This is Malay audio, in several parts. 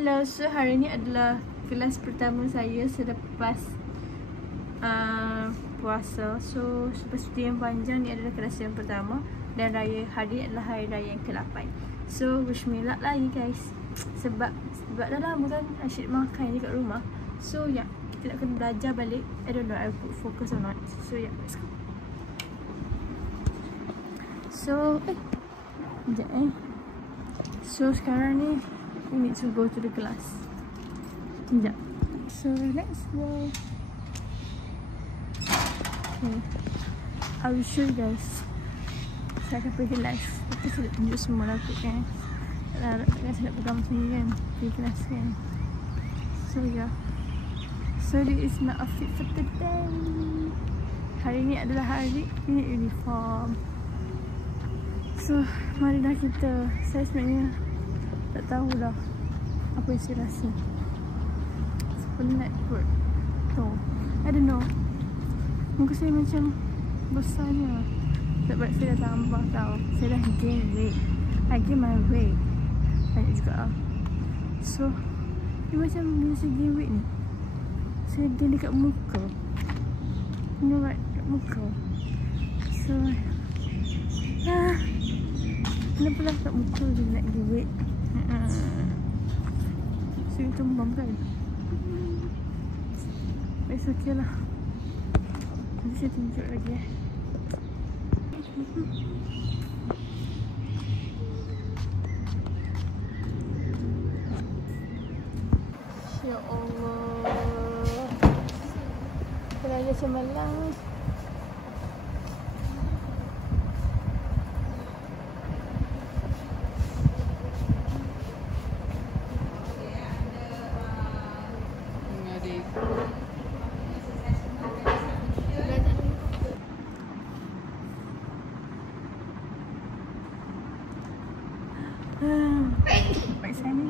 Hello, so hari ni adalah kelas pertama saya selepas puasa. So selepas cuti yang panjang, ni adalah kelas yang pertama. Dan hari adalah hari raya yang ke-8. So wish me luck lagi guys. Sebab dah lama kan asyik makan je kat rumah. So ya, kita nak kena belajar balik. I don't know I will focus or not. So yeah, let's go. So So sekarang ni we need to go to the class. Sekejap. So let's go. Okay, I will show you guys. Saya akan pergi live. Tapi saya nak tunjuk semua lah kot kan. Takkan saya nak pegang macam ni kan, pergi kelas kan. So yeah, so this is my outfit for today. Hari ni adalah hari unit uniform. So marilah kita. Saya sebenarnya tak tahulah apa yang saya rasa. Penat kot. So I don't know, muka saya macam besarnya. Sebab saya dah tambah tau. Saya dah gain weight. I gain my weight banyak juga lah. So dia macam bila saya gain weight ni, saya gain dekat muka. You know right, dekat muka. So kenapa lah kat muka dia nak gain weight? So you tumbang kan? It's okay lah. Nanti saya tunjuk lagi Ya Allah, terlalu semalam. Baik sana.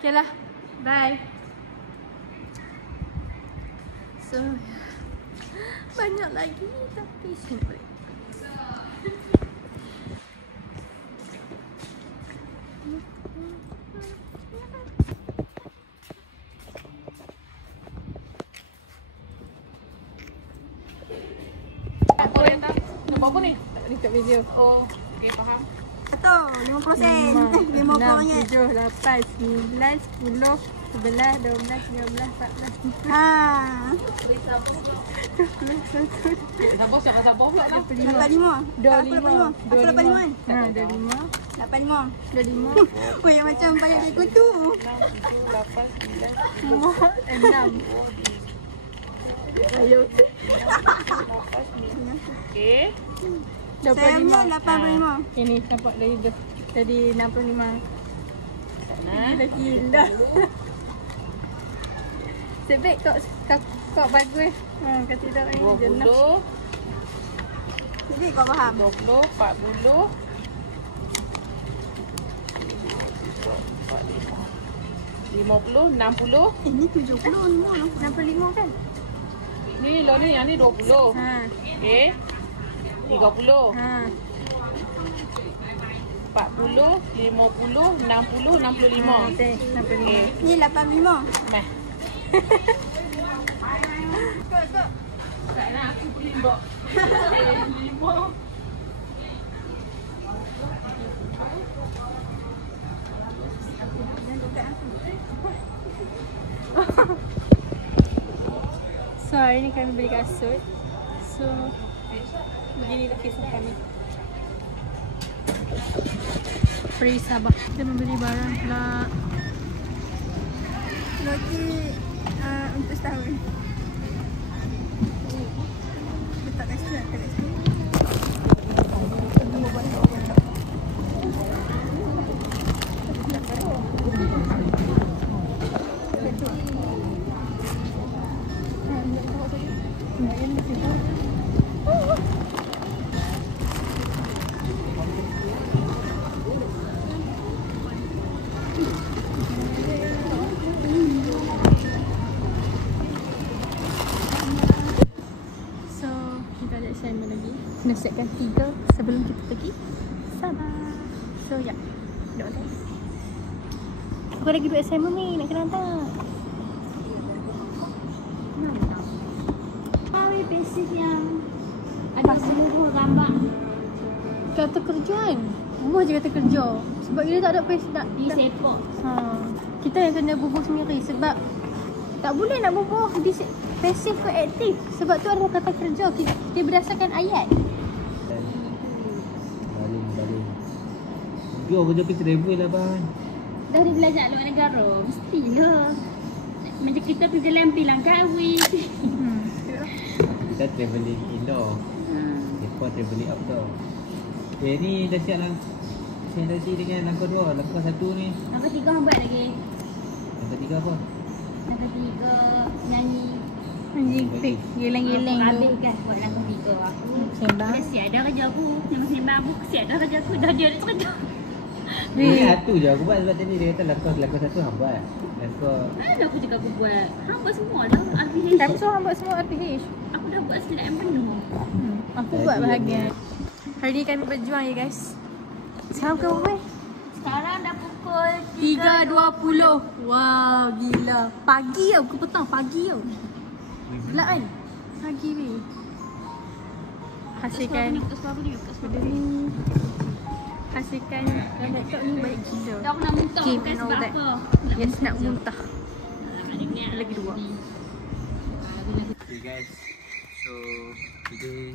Okay lah, bye. So banyak lagi tapi saya boleh. Apa ni? Dekat video. Oh, okey faham. 50 sen. 50 ringgit. 7, 8, 9, 10, 11, 12, 13, 14. Ha. 21. Siapa pula lah. 85. 25. 85 kan? Ha, 25. 85. 25. Oh, yang macam bayar duit kutu. 6. Ayo. Okey. 25. Saya ambil 85. Ini nampak dari 65. Nah, Dah gila. Sebab kau bagus. Kau tidak ni jenak. 20, Jadi kau faham? 20, 40. 50, 60. Ini 70 semua. 65 kan? Ni lo ni yang ni 20. Ha. Okey. 30. Ha. 40, 50, 60, 65. Okey, 65. Ni 85. Meh. Tak nak aku beli bok. 5. So hari ni kami beli kasut. So beginilah kisah kami. Free Sabah. Kita membeli barang pula. Roti untuk setahun. Letak kat situ, letak kat situ. Kena siapkan 3 sebelum kita pergi Sabah. So ya. Dok tak. Aku lagi buat assignment ni, nak kena hantar. Kami basic yang ada seluruh gambar. Kata kerja kan? Rumah je kata kerja. Sebab kita tak ada basic nak Di sepak. kita yang kena bubuh sendiri sebab tak boleh nak bubuh di pasif ke aktif. Sebab tu ada kata kerja. Kita berdasarkan ayat. Baling. Jom kerja pergi travel lah bang. Dah ada belajar luar negara. Mestilah. Macam kita pergi jalan pilang kahwin. Kita travelling indoor. Mereka travelling outdoor. Ni dah siap lah. Presentasi dengan langkah 2. Langkah 1 ni. Langkah 3 hambat lagi. Langkah 3 apa? Langkah 3 nyanyi. Anjing geleng-geleng tu. Habis kan buat langkah 3 aku. Sembang. Dah siap dah kerja aku. Sembang aku siap dah kerja aku. Dah dia dah kerja. Ni satu je aku buat sebab tadi dia kata langkah 1 hambat. Langkah Mana aku cakap aku buat. Hambat semua dah. Kami suruh buat semua RPH. Aku dah buat slide yang penuh. Aku buat bahagian. Hari ni kami berjuang ya guys. Sekarang ke berapa? Sekarang dah pukul 3.20. Wow, gila. Pagi tau, ke petang pagi tau. Gelap kan? Pagi ni. Hasilkan benda ni. Hasilkan laptop ni baik gila. dah aku nak muntah. Game Bukan and all sebab that. apa. Yes, nak muntah. Lagi 2. Okay guys. So today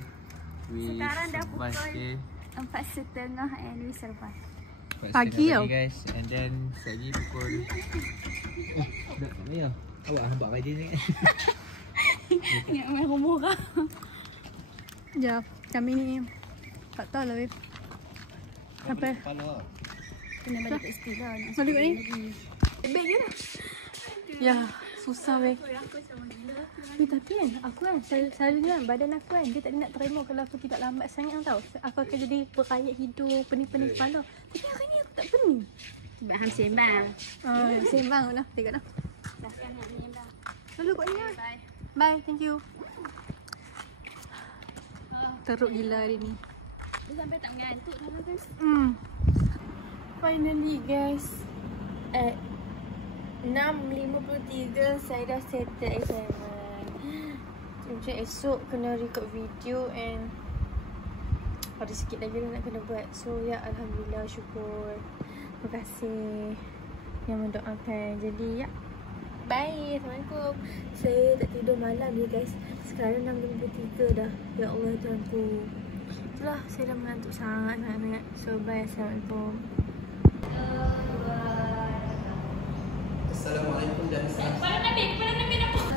we Sekarang dah pukul okay. 4:30 and we survive. Pagi tau. guys. And then sekejap pukul dah tak payah. Awak hambat baju ni. Ingat main murah. Ya, kami ni tak tahu lah weh. Apa? Kena balik kat situ lah. Balik kat ni? Beg je dah. Ya, susah weh. Tapi kan, aku kan selalunya badan aku kan dia tak nak terima kalau aku tidak lambat sangat tau. Aku akan jadi berayat hidung, pening-pening kepala. Tapi hari ni aku tak pening. Sebab hang sembang. Sembang lah, tengok dah. Dah sekarang nak sembang. Lalu kat ni lah. Bye. Bye, thank you. Teruk gila hari ni. Dia sampai tak mengantuk dah kan. Finally guys, at 6.53 saya dah settle assignment. Macam esok kena record video and ada sikit lagi nak kena buat. So ya, Alhamdulillah, syukur. Terima kasih yang mendoakan. Jadi ya, bye. Assalamualaikum. Saya tak tidur malam ya guys. Sekarang 6.53 dah. Ya Allah Tuhanku. Itulah, saya dah mengantuk sangat. So bye. Assalamualaikum. Assalamualaikum dan salam. Kepada Nabi dah pun.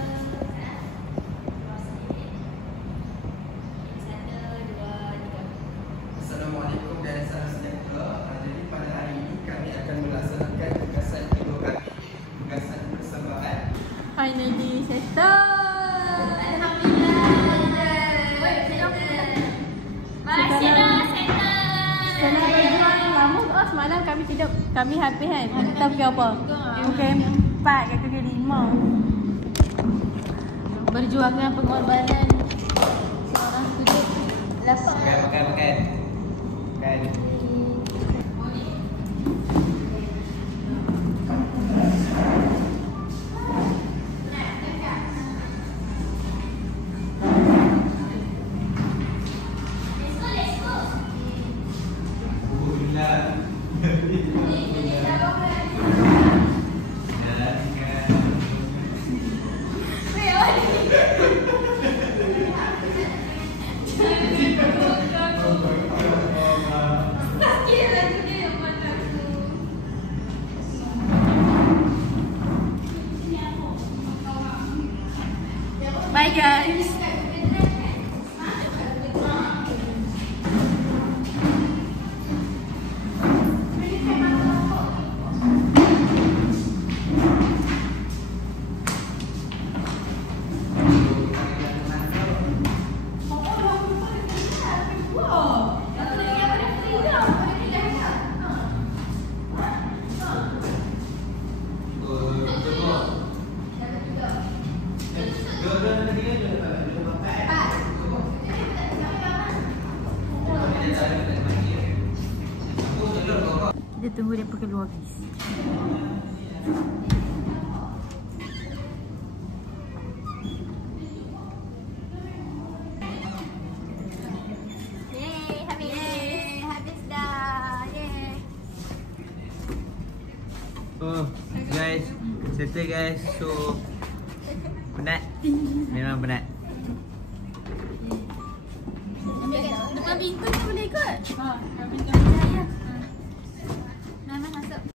Assalamualaikum dan salam sejahtera. Jadi pada hari ini kami akan melaksanakan tugasan geografi, tugasan persembahan. Finally settle. Setelah berjuang lama semalam kami tidak, kami habis kan. Kita pergi apa? Pukul 4 ke pukul 5. Berjuang dengan pengorbanan seorang student. Makan. Kita tunggu dia keluar guys. Habis dah. Oh guys, settle guys. So penat. Memang penat. Depan pintu boleh ikut? Ha, depan pintu.